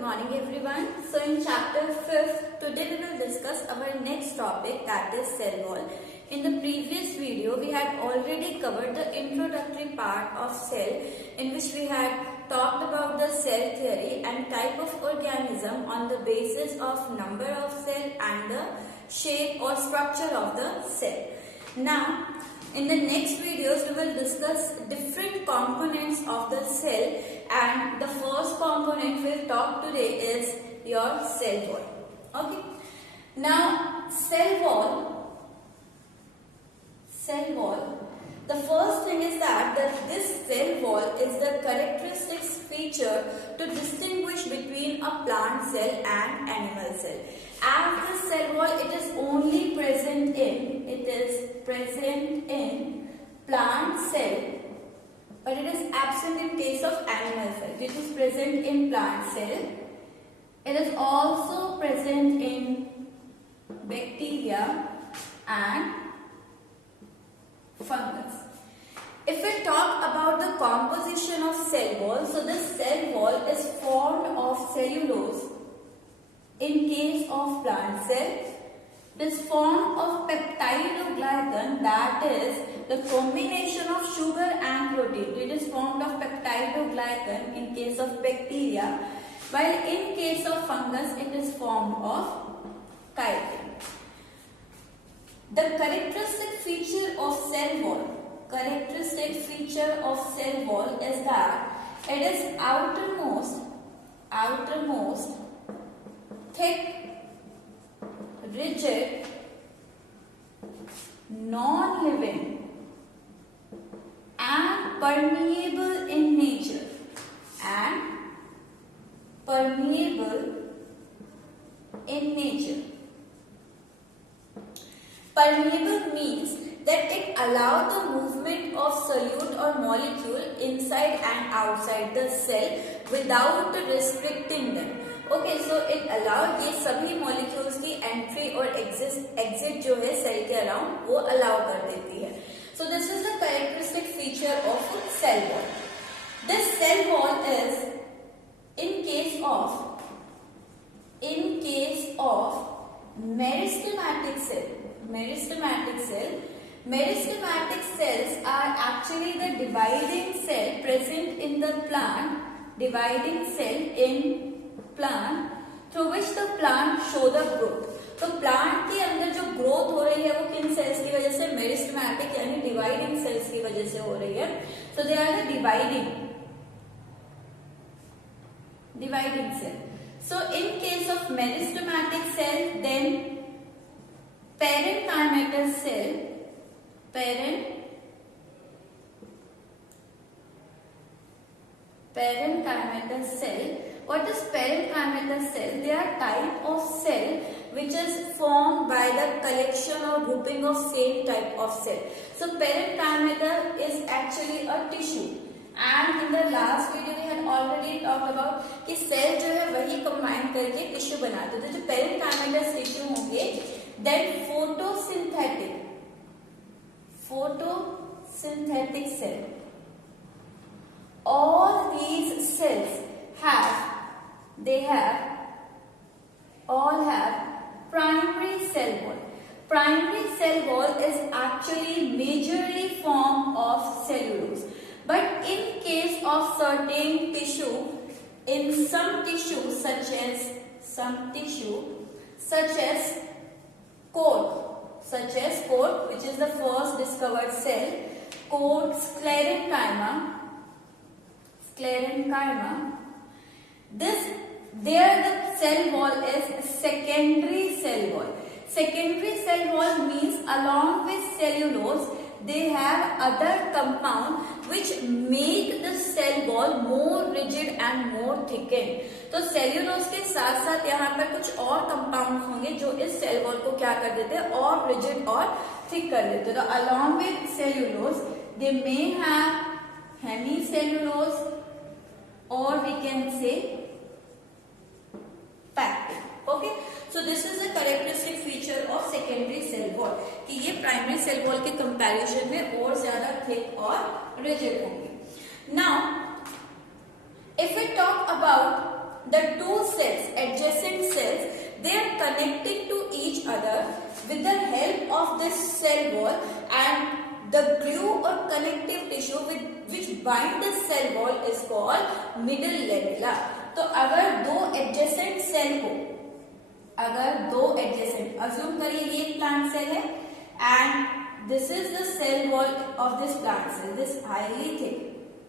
good morning everyone. So in chapter 5th, today we will discuss our next topic, that is cell wall. In the previous video, we had already covered the introductory part of cell, in which we had talked about the cell theory and type of organism on the basis of number of cell and the shape or structure of the cell. Now, in the next videos, we will discuss different components of the cell, and the first component we'll talk today is your cell wall. Okay. Now, cell wall, the first thing is that this cell wall is the characteristics feature to distinguish between a plant cell and animal cell. As this cell wall, it is only present in plant cell, but it is absent in case of animal cell. It is present in plant cell. It is also present in bacteria and fungus. If we talk about the composition of cell wall, so this cell wall is formed of cellulose in case of plant cell. This form of peptidoglycan, that is the combination of sugar and protein. It is formed of peptidoglycan in case of bacteria, while in case of fungus it is formed of chitin. The characteristic feature of cell wall is that it is outermost thick, rigid, non-living and permeable in nature. Permeable means that it allows the movement of solute or molecule inside and outside the cell without restricting them. Okay, so it allows ये सभी molecules की entry और exit जो है cell के around वो allow कर देती है. So this is the characteristic feature of cell wall. This cell wall is in case of meristematic cells are actually the dividing cell present in the plant, through which the plant show the growth. तो प्लांट के अंदर जो ग्रोथ हो रही है वो किन सेल्स की वजह से, मेरिस्टेमेटिक यानी डिवाइडिंग सेल्स की वजह से हो रही है. So they are the dividing cell. So in case of meristematic cell, then parenchymatous cell, what is parenchymatous cell? They are type of cell which is formed by the collection or grouping of same type of cell. So parenchyma is actually a tissue. And in the last video we had already talked about कि cell जो है वही combine करके tissue बनाते हैं. तो जो parenchymatous tissue होंगे, then photosynthetic cell. All these cells all have primary cell wall. Primary cell wall is actually majorly formed of cellulose. But in case of certain tissue, in some tissue such as coat, which is the first discovered cell, coat sclerenchyma, there the cell wall is secondary cell wall. Secondary cell wall means along with cellulose, they have other compound which make the cell wall more rigid and more thickened. तो सेल्यूलोज के साथ साथ यहाँ पर कुछ और कंपाउंड होंगे जो इस सेल वॉल को क्या कर देते हैं, और रिजिड और थिक कर देते हैं. तो along with cellulose, they may have hemicellulose or we can say packing. Okay, so this is the characteristic feature of secondary cell wall कि ये primary cell wall के comparison में और ज्यादा thick और rigid होंगे. Now, if we talk about the two cells, adjacent cells, they are connecting to each other with the help of this cell wall, and the glue or connective tissue which bind the cell wall is called middle lamella. तो अगर दो adjacent cell हो, अगर दो adjacent, assume करिए ये एक plant cell है and this is the cell wall of this plant cell, this highly thick,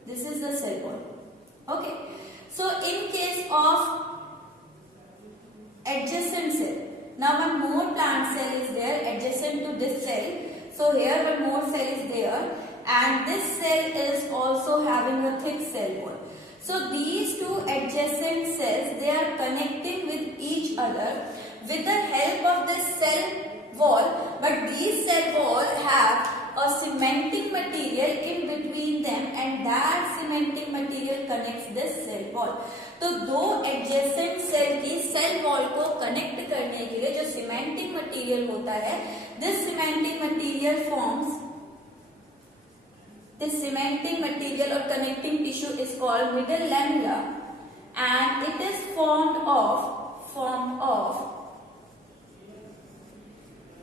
this is the cell wall. Okay, so in case of adjacent cell, now one more plant cell is there adjacent to this cell, so here one more cell is there and this cell is also having a thick cell wall. So these two adjacent cells, they are connecting with each other with the help of this cell wall, but these cell wall have a cementing material in between them and that cementing material connects this cell wall. तो दो adjacent cell की cell wall को connect करने के लिए जो cementing material होता है, this cementing material forms, this cementing material or connecting tissue is called middle lamella and it is formed of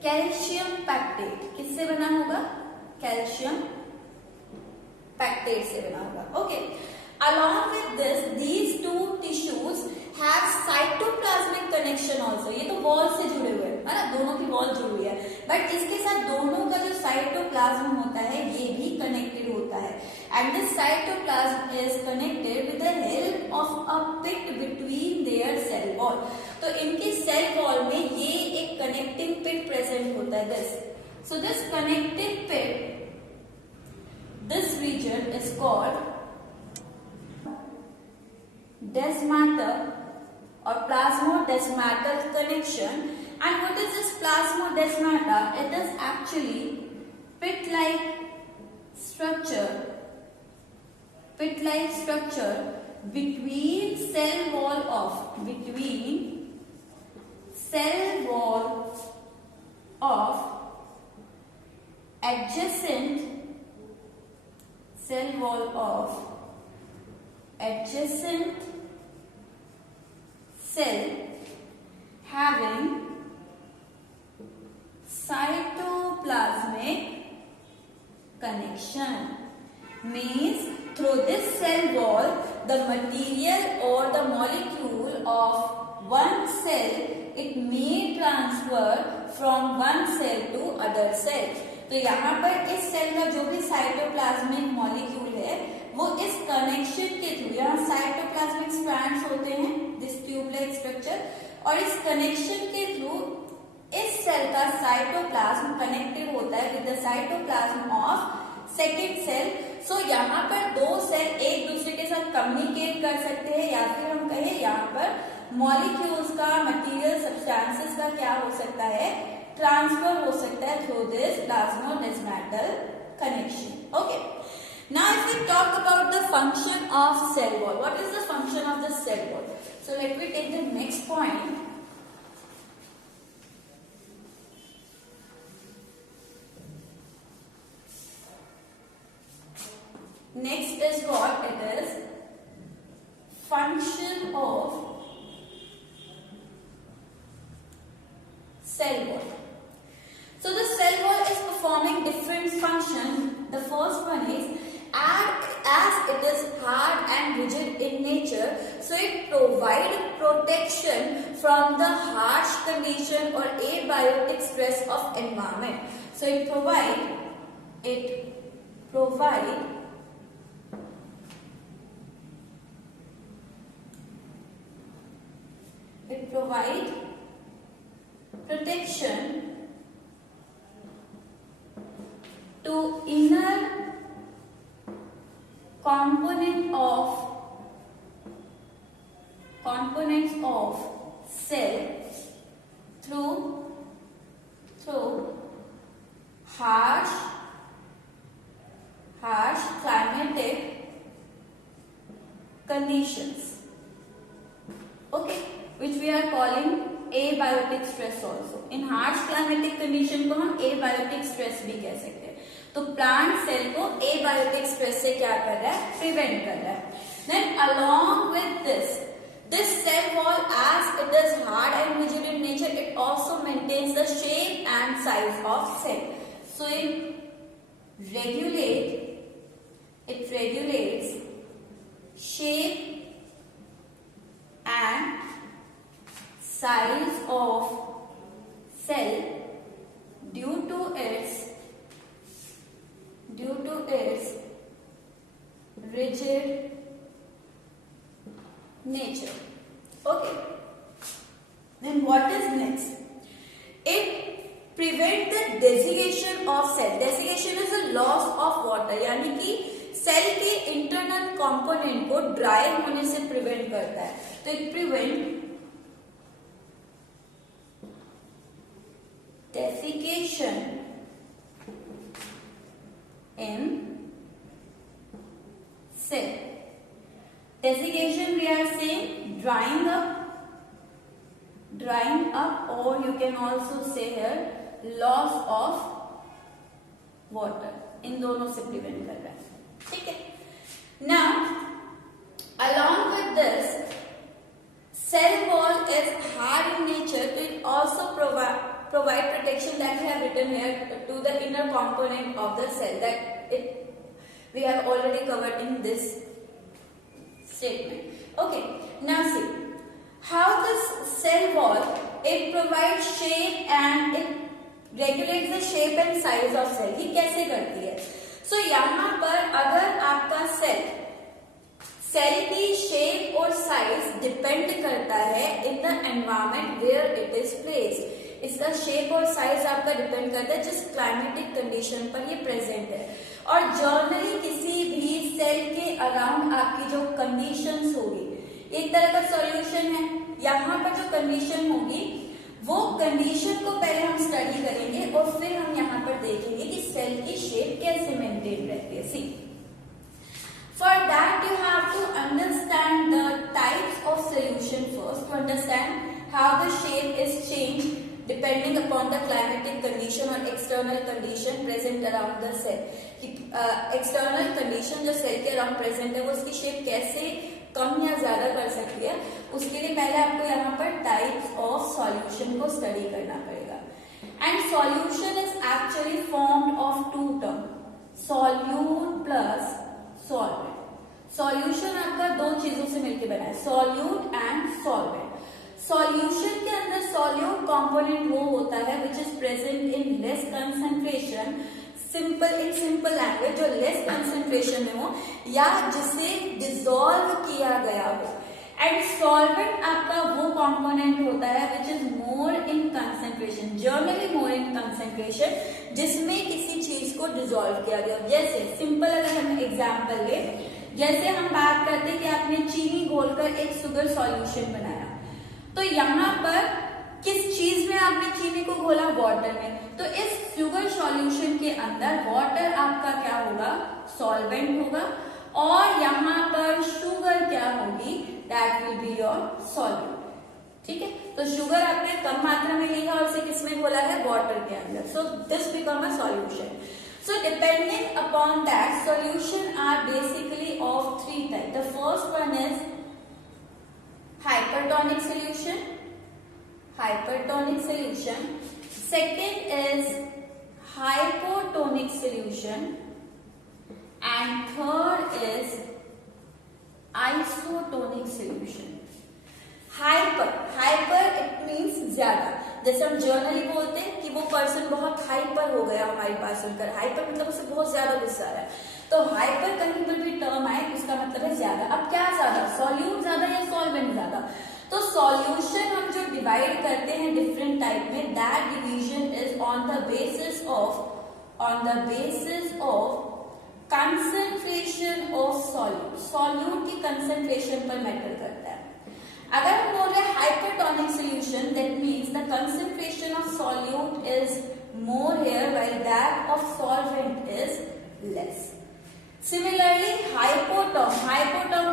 calcium pectate. किससे बना होगा? कैल्शियम पैक्टेट से बना होगा. Okay, along with this, these two tissues have cytoplasmic connection also. ये तो वॉल से जुड़े हुए हैं, है ना, दोनों की वॉल जुड़ी हुई है, बट इसके साथ दोनों का जो साइटोप्लाज्म होता है ये भी कनेक्टेड होता है and this cytoplasm is connected with the help of a pit between their cell wall. तो इनके सेल वॉल में ये एक कनेक्टिंग पिट प्रेजेंट होता है. This, so this connecting pit, this region is called desmater or plasmodesmatal connection. And what is this plasmodesmata? It is actually pit-like structure between cell wall of adjacent cell having cytoplasmic connection. Means through this cell wall the material or the molecule of one cell, it may transfer from one cell to other cell. तो यहाँ पर इस सेल का जो भी cytoplasmic molecule है वो इस कनेक्शन के थ्रू, यहाँ साइटोप्लाज्मिक स्ट्रैंड्स होते हैं, दिस ट्यूब लाइक स्ट्रक्चर, और इस कनेक्शन के थ्रू इस सेल का साइटोप्लाज्म कनेक्टेड होता है with the cytoplasm of second cell. So यहाँ पर दो सेल एक दूसरे के साथ कम्युनिकेट कर सकते हैं, या फिर हम कहें यहाँ पर मॉलिक्यूल्स का, मटेरियल, सब्सटेंसेस का क्या हो सकता है, ट्रांसफर हो सकता है through this plasmodesmatal connection. Okay, now if we talk about the function of cell wall, what is the function of the cell wall? So let me take the next point. Next is what it is, function of cell wall. So the cell wall is performing different functions. The first one is as it is hard and rigid in nature, so it provides protection from the harsh condition or abiotic stress of environment. So it provide protection to inner components of cell through harsh climatic conditions. Okay, which we are calling abiotic stress also. In harsh climatic condition को हम abiotic stress भी कह सकते हैं. तो plant cell को abiotic stress से क्या कर रहा है, प्रिवेंट कर रहा है. Then along with this this cell wall, as it is hard and rigid in nature, it also maintains the shape and size of cell. So it regulates shape and size of cell due to its rigid nature. Okay. Then what is next? It prevents the desiccation of cell. Desiccation is a loss of water, यानी कि सेल के internal component को ड्राई होने से प्रिवेंट करता है. तो it prevent desiccation in cell. Desiccation, we are saying drying up, or you can also say here loss of water. इन दोनों से प्रिवेंट कर रहा है. ठीक है. Now, along with this, cell wall is hard in nature. It also provide protection, that we have written here, to the inner component of the cell, that we have already covered in this statement. Okay, now see how this cell wall, it provides shape and it regulates the shape and size of cell. ये कैसे करती है? So यहाँ पर अगर आपका सेल की शेप और साइज डिपेंड करता है in the environment where it is placed. इसका शेप और साइज आपका डिपेंड करता है जिस क्लाइमेटिक कंडीशन पर ये प्रेजेंट है. और जर्नली किसी भी सेल के अराउंड आपकी जो कंडीशंस होगी, एक तरह का सॉल्यूशन है. यहाँ पर जो कंडीशन होगी वो कंडीशन को पहले हम स्टडी करेंगे और फिर हम यहाँ पर देखेंगे कि सेल की शेप कैसे मेंटेन रहती है. सी, for that you have to understand the types of solution first, to understand how the shape is changed depending upon the climatic condition or external condition present around the cell. External condition जो सेल के around present है वो उसकी शेप कैसे कम या ज्यादा कर सकती है, उसके लिए पहले आपको यहाँ पर टाइप्स ऑफ सॉल्यूशन को स्टडी करना पड़ेगा. And solution is actually formed of two term, solute plus solvent. Solution आपका दो चीजों से मिलकर बना है, सॉल्यूट एंड सॉल्वेंट. सॉल्यूशन के अंदर सॉल्यूट कंपोनेंट वो होता है विच is present in less concentration, simple language, जो लेस कंसंट्रेशन में हो या जिसे डिसॉल्व किया गया हो. एंड सॉल्वेंट आपका वो कंपोनेंट होता है which is more in concentration, generally more in concentration, जिसमें किसी चीज को डिसॉल्व किया गया. जैसे सिंपल अगर हम एग्जांपल ले, जैसे हम बात करते हैं कि आपने चीनी घोलकर एक शुगर सॉल्यूशन बनाया, तो यहाँ पर किस चीज में आपने चीनी को घोला, वाटर में. तो इस शुगर सॉल्यूशन के अंदर वाटर आपका क्या होगा, सॉल्वेंट होगा, और यहाँ पर शुगर क्या होगी, that will be your solute. ठीक है. तो शुगर आपने कम मात्रा में लिखा और इसे किसमें घोला है, वाटर के अंदर. So this become a solution. So depending upon that, solution are basically of three types. The first one is hypertonic solution. Second is hypotonic solution, and third is isotonic solution. Hyper it means ज्यादा. जैसे हम जर्नली बोलते हैं कि वो पर्सन बहुत हाइपर हो गया हमारी बात सुनकर, हाइपर मतलब उसे बहुत ज्यादा गुस्सा आ रहा है. तो हाइपर कहीं पर भी टर्म आए उसका मतलब है ज्यादा. अब क्या ज्यादा, सॉल्यूट ज्यादा या सॉल्वेंट ज्यादा? तो सॉल्यूशन हम जो डिवाइड करते हैं डिफरेंट टाइप में, that division is on the basis of concentration of solute. Solute की कंसंट्रेशन पर मैटर करता है. अगर हम बोल रहे हैं hypertonic solution, that means the concentration of solute is more here while that of solvent is less. Similarly hypotonic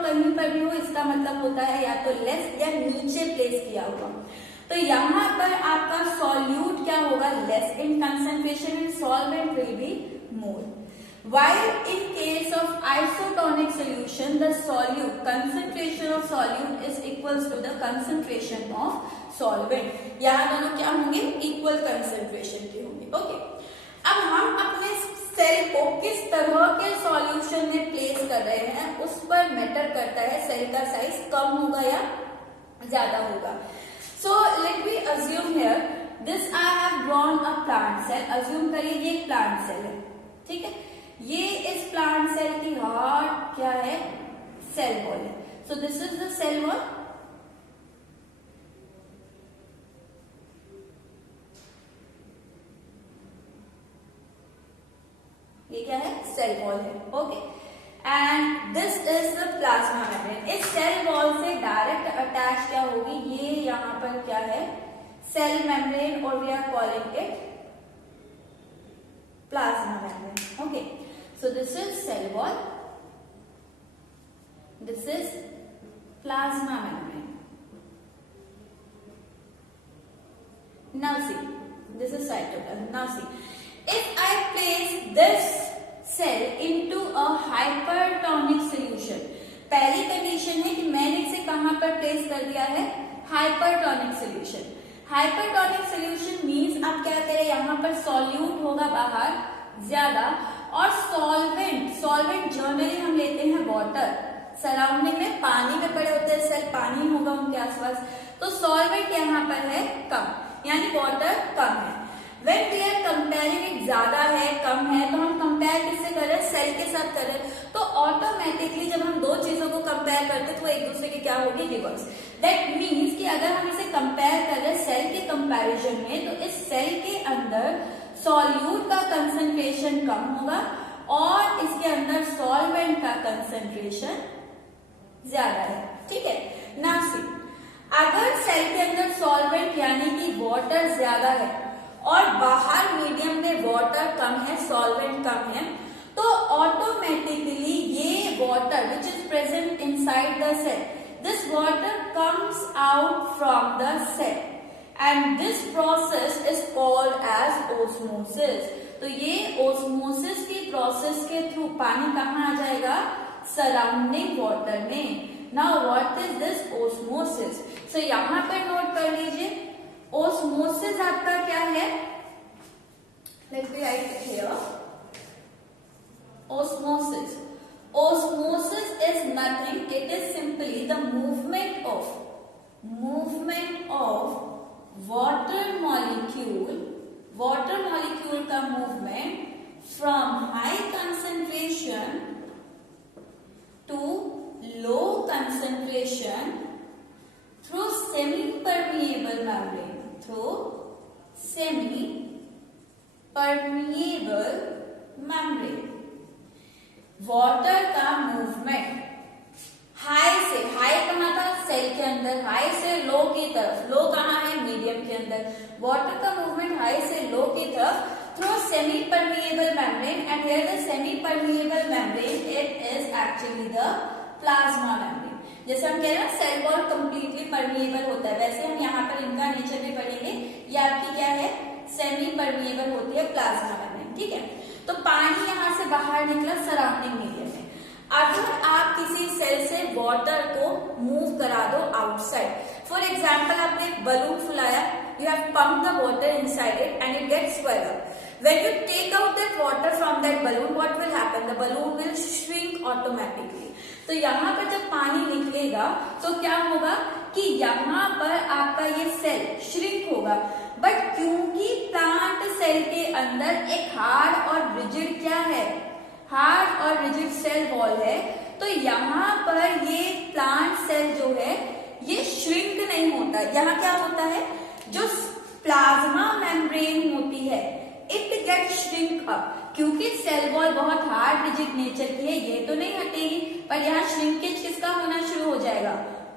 कहीं पर भी हो, इसका मतलब होता है या तो लेस या नीचे प्लेस किया हुआ. तो यहाँ पर आपका सॉल्यूट क्या होगा, less in concentration, and solvent will be more. While in case of isotonic solution, the solute concentration of solute is equal equals to the concentration of solvent. यहाँ दोनों क्या होंगे, इक्वल कंसंट्रेशन के होंगे। ओके, अब हम अपने सेल को किस तरह के सॉल्यूशन में प्लेस कर रहे हैं उस पर मैटर करता है सेल का साइज कम होगा या ज्यादा होगा। So let me assume here this I have drawn a plant cell. Assume करिए ये एक प्लांट सेल है, ठीक है। ये इस प्लांट सेल की हार्ट क्या है, सेल वॉल है। So this is the cell wall. ये क्या है, सेल वॉल है। Okay, and this is the plasma membrane. इस सेल वॉल से डायरेक्ट अटैच क्या होगी, ये यहां पर क्या है, सेल मेम्ब्रेन, और we are calling it plasma membrane. Okay, so this is cell wall, this is plasma membrane. Now see, this is cytoplasm. Now see, if I place this cell into a hypertonic solution, पहली कंडीशन है कि मैंने इसे कहां पर प्लेस कर दिया है, hypertonic solution. Hypertonic solution means आप क्या करें, यहाँ पर सॉल्यूट होगा बाहर ज्यादा, और सॉल्वेंट जनरली हम लेते हैं वाटर। सराउंडिंग में पानी में पड़े होते हैं सेल, पानी होगा उनके आसपास, तो सॉल्वेंट यहाँ पर है कम, यानी वाटर कम है। When we are comparing it ज्यादा है कम है, तो हम कंपेयर किससे कर रहे हैं, सेल के साथ कर रहे हैं। तो ऑटोमेटिकली जब हम दो चीजों को कंपेयर करते हैं तो वो एक दूसरे के क्या होगी, रिवर्स। दैट मीन्स कि अगर हम इसे कंपेयर कर रहे हैं सेल के कंपैरिजन में, तो इस सेल के अंदर सॉल्यूट का कंसंट्रेशन कम होगा और इसके अंदर सॉल्वेंट का कंसंट्रेशन ज्यादा है, ठीक है। नाउ सी, अगर सेल के अंदर सॉल्वेंट यानी कि वाटर ज्यादा है और बाहर मीडियम में वाटर कम है, सॉल्वेंट कम है, तो ऑटोमेटिकली ये water which is present inside the cell, this water comes out from the cell and this process is called as osmosis. तो ये ओस्मोसिस की प्रोसेस के थ्रू पानी कहाँ आ जाएगा, सराउंडिंग वाटर में। Now what is this osmosis, so यहां पर नोट कर लीजिए, ओस्मोसिस आपका क्या है, let me write it here. Osmosis, osmosis is nothing, it is simply the movement of water molecule का movement from high concentration to low concentration through semi-permeable membrane, water का movement high से, high कहाँ था, सेल के अंदर, हाई से लो की तरफ, लो कहाँ है, मीडियम के अंदर, वाटर का मूवमेंट हाई से लो की तरफ through semi-permeable membrane, and here the semi-permeable membrane, it is actually the plasma membrane. जैसे हम कह रहे हैं सेल वॉल कंप्लीटली परमिएबल होता है, वैसे हम यहाँ पर इनका नेचर भी पढ़ेंगे। ये आपकी क्या है, सेमी परमिएबल होती है प्लाज्मा मेम्ब्रेन, ठीक है। तो पानी यहाँ से बाहर निकला सराउंडिंग मीडियम में। अगर आप किसी सेल से वाटर को मूव करा दो आउटसाइड, फॉर एग्जाम्पल आपने एक बलून फुलाया, you have pumped the water inside it and it gets swelled up. When you take out that water from that balloon, what will happen? The balloon will shrink automatically. तो यहाँ पर जब पानी निकलेगा तो क्या होगा कि यहाँ पर आपका ये सेल श्रिंक होगा, बट क्योंकि प्लांट सेल के अंदर एक हार्ड और रिजिड क्या है, हार्ड और रिजिड सेल वॉल है, तो यहाँ पर ये प्लांट सेल जो है ये श्रिंक नहीं होता। यहाँ क्या होता है, जो प्लाज्मा मेम्ब्रेन होती है इट गेट श्रिंक अप, क्योंकि सेल वॉल बहुत हार्ड रिजिड नेचर की है, ये तो नहीं हटेगी, पर यहाँ श्रिंकेज किसका होना शुरू हो जाएगा,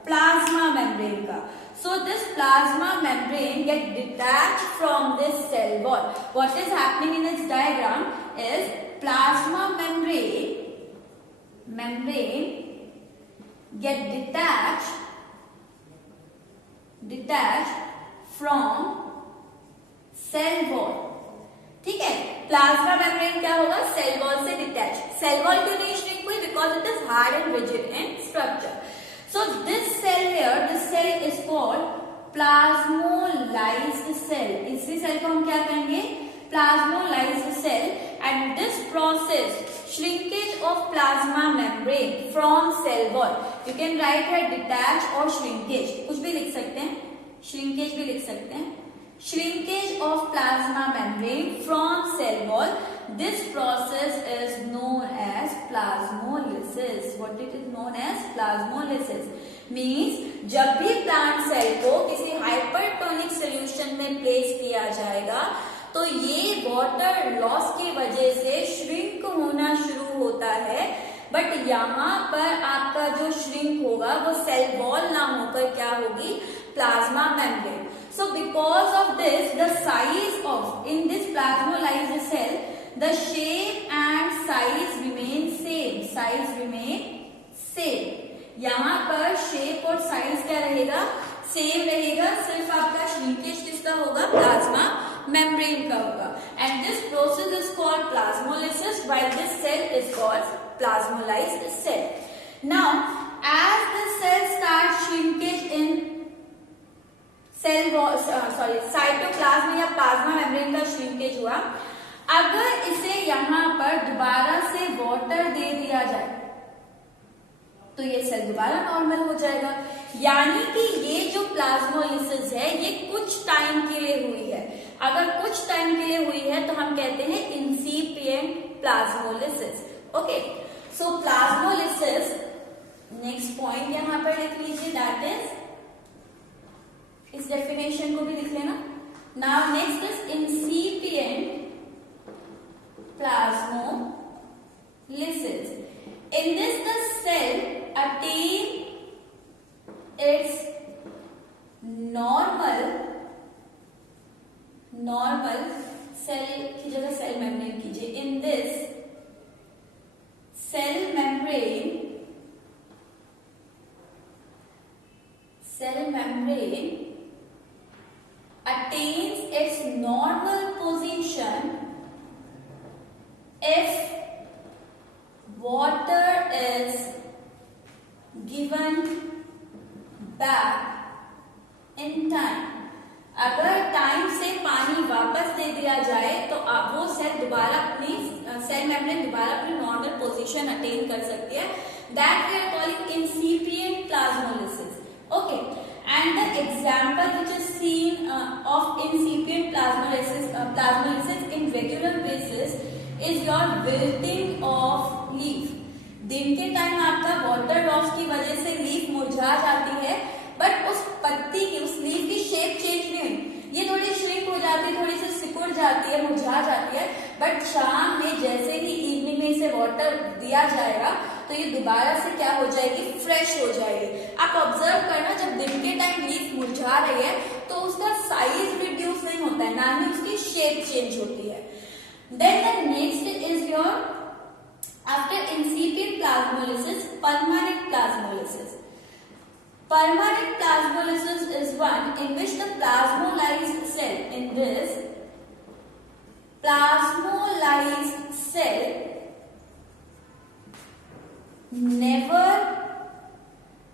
प्लाज्मा मेम्ब्रेन का। So this plasma membrane get detach from this cell wall. What is happening in this diagram is plasma membrane get detached from cell wall, ठीक है। प्लाज्मा मेम्ब्रेन क्या होगा, सेल वॉल से डिटैच। सेल वॉल क्यों नहीं shrink हुई, because it is hard and rigid in structure. So this cell here, this plasmolysed cell, इसी cell को हम क्या कहेंगे, plasmolysed cell. And this process shrinkage of plasma membrane from cell wall. You can write here detach or shrinkage, कुछ भी लिख सकते हैं, shrinkage भी लिख सकते हैं. Shrinkage of plasma membrane from cell wall. This process is known as plasmolysis. What it is known as? Plasmolysis. Means जब भी प्लांट सेल को किसी हाइपरटोनिक सोल्यूशन में प्लेस किया जाएगा तो ये वाटर लॉस की वजह से श्रिंक होना शुरू होता है. बट यहाँ पर आपका जो श्रिंक होगा वो सेल वॉल ना होकर क्या होगी, plasma membrane. So because of this, the size of in this plasmolyzed cell, the shape and size remain same. Size remain same. यहाँ पर शेप और साइज क्या रहेगा, सेम रहेगा. सिर्फ आपका श्रिंकेज किसका होगा, प्लाज्मा मेम्ब्रेन का होगा. And this process is called plasmolysis, while this cell is called plasmolysed cell. Now, as the cell starts shrinkage in cytoplasm या प्लाज्मा मेम्ब्रेन का श्रिंकेज हुआ, अगर इसे यहाँ पर दोबारा से वाटर दे दिया जाए तो ये सेल दोबारा नॉर्मल हो जाएगा. यानी कि ये जो प्लाज्मोलिसिस है ये कुछ टाइम के लिए हुई है. अगर कुछ टाइम के लिए हुई है तो हम कहते हैं इंसिपिएंट प्लाज्मोलिसिस. ओके, सो प्लाज्मोलिसिस, नेक्स्ट पॉइंट यहाँ पर लिख लीजिए, दैट इज, इस डेफिनेशन को भी लिख लेना. Now next is incipient plasmolysis. In this, the cell attain its normal cell की जगह सेल मेम्ब्रेन कीजिए. In this, cell membrane attains its normal position if water is given back in time. अगर टाइम से पानी वापस दे दिया जाए तो वो सेल दोबारा अपनी सेल मेम्ब्रेन दोबारा अपनी नॉर्मल पोजीशन अटेन कर सकती है. That we are calling incipient plasmolysis. Okay, and the example which is seen of incipient plasmolysis in regular basis is your wilting of leaf. दिन के टाइम आपका वाटर लॉस की वजह से लीफ मुरझा जाती है, बट उस पत्ती की, उस लीफ की शेप चेंज नहीं हुई. ये थोड़ी श्रिंक हो जाती है, थोड़ी सी सिकुड़ जाती है, मुरझा जाती है, बट शाम में जैसे ही इवनिंग में इसे वाटर दिया जाएगा तो ये दोबारा से क्या हो जाएगी, फ्रेश हो जाएगी. आप ऑब्जर्व करना, जब दिन के टाइम लीफ मुरझा रही है तो उसका साइज रिड्यूस नहीं होता है, ना ही उसकी शेप चेंज होती है. Then the next is your, after incipient plasmolysis, permanent plasmolysis. Permanent plasmolysis is one in which the plasmolyzed cell, in this plasmolyzed cell never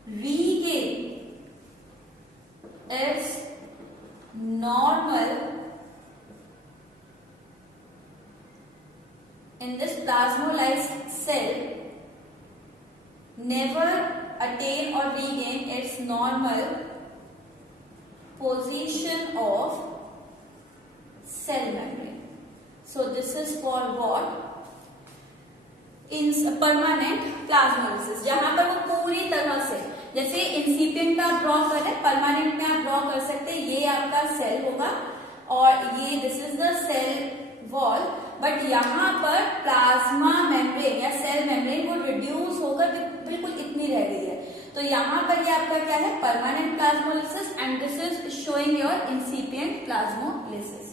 regain its normal, in this plasmolyzed cell never attain or regain its normal position of cell membrane. So this is called what? In permanent plasmolysis, जहां पर वो पूरी तरह से, जैसे इंसिपिएंट का आप ड्रॉ कर रहे हैं, परमानेंट में आप ड्रॉ कर सकते हैं. ये आपका सेल होगा और ये this is the cell wall, but यहाँ पर प्लाज्मा मेम्ब्रेन या सेल मेम्ब्रेन वो रिड्यूस होकर बिल्कुल इतनी रह गई है. तो यहाँ पर ये आपका क्या है, permanent plasmolysis, and this is showing your incipient plasmolysis.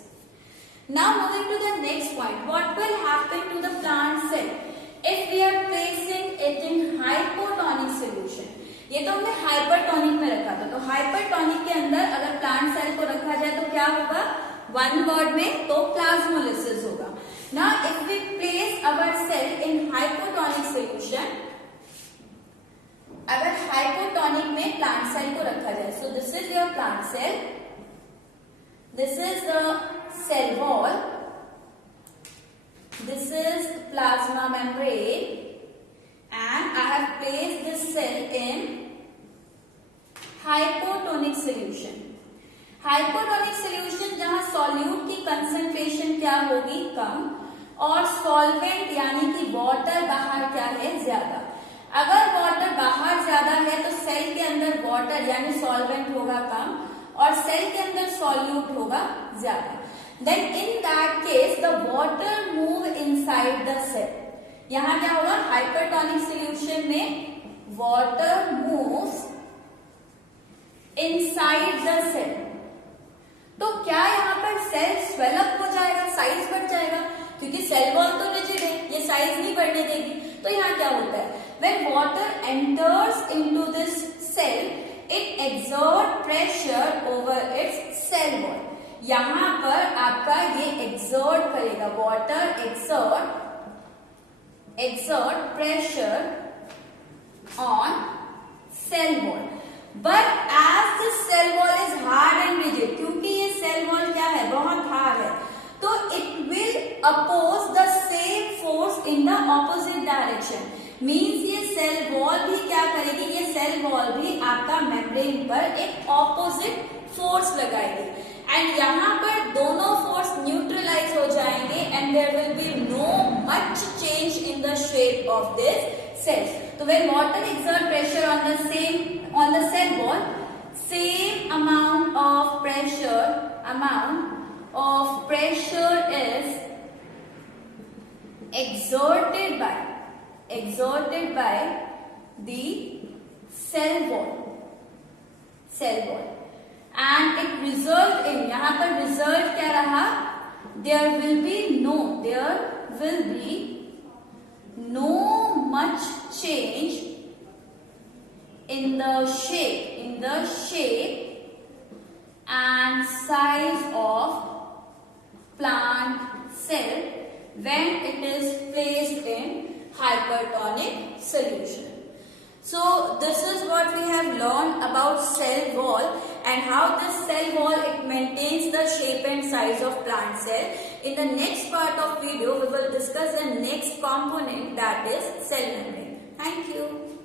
Now moving to the next point, what will happen to the plant cell if we are placing it in hypotonic solution? ये तो हमने हाइपरटोनिक में रखा था, तो हाइपरटोनिक के अंदर अगर प्लांट सेल को रखा जाए तो क्या होगा, वन वर्ड में तो प्लाज्मोलिसिस होगा. Now if we place our cell in hypotonic solution, अगर हाइपोटोनिक में प्लांट सेल को रखा जाए, so this is your plant cell, this is the cell wall, this is plasma membrane, and I have placed this cell in hypotonic solution. Hypotonic solution जहां solute की concentration क्या होगी, कम, और solvent यानी कि water बाहर क्या है, ज्यादा. अगर water बाहर ज्यादा है तो सेल के अंदर water यानी solvent होगा कम और सेल के अंदर solute होगा ज्यादा. Then in that case the water move inside the cell. यहाँ क्या होगा, hypertonic solution में water moves inside the cell. तो क्या यहाँ पर सेल स्वेल अप हो जाएगा, साइज बढ़ जाएगा, क्योंकि सेल वॉल तो रिजिड है, ये साइज नहीं बढ़ने देगी. तो यहाँ क्या होता है, when water enters into this cell, it exerts pressure over its cell wall. यहां पर आपका ये एक्सर्ट करेगा, water exert pressure on cell wall. But as the cell wall is hard and rigid, क्योंकि ये सेल वॉल क्या है, बहुत हार्ड है, तो it will oppose the same force in the opposite direction. Means ये सेल वॉल भी क्या करेगी, ये सेल वॉल भी आपका मेम्ब्रेन पर एक ऑपोजिट फोर्स लगाएगी. एंड यहाँ पर दोनों फोर्स न्यूट्रलाइज हो जाएंगे and there will be no much change in the shape of this cell. तो when water exert pressure on the cell wall, same amount of pressure is exerted by the cell wall and it result in, यहाँ पर result क्या रहा, there will be no much change in the shape and size of plant cell when it is placed in hypertonic solution. So this is what we have learned about cell wall and how this cell wall it maintains the shape and size of plant cell. In the next part of video we will discuss the next component, that is cell membrane. Thank you.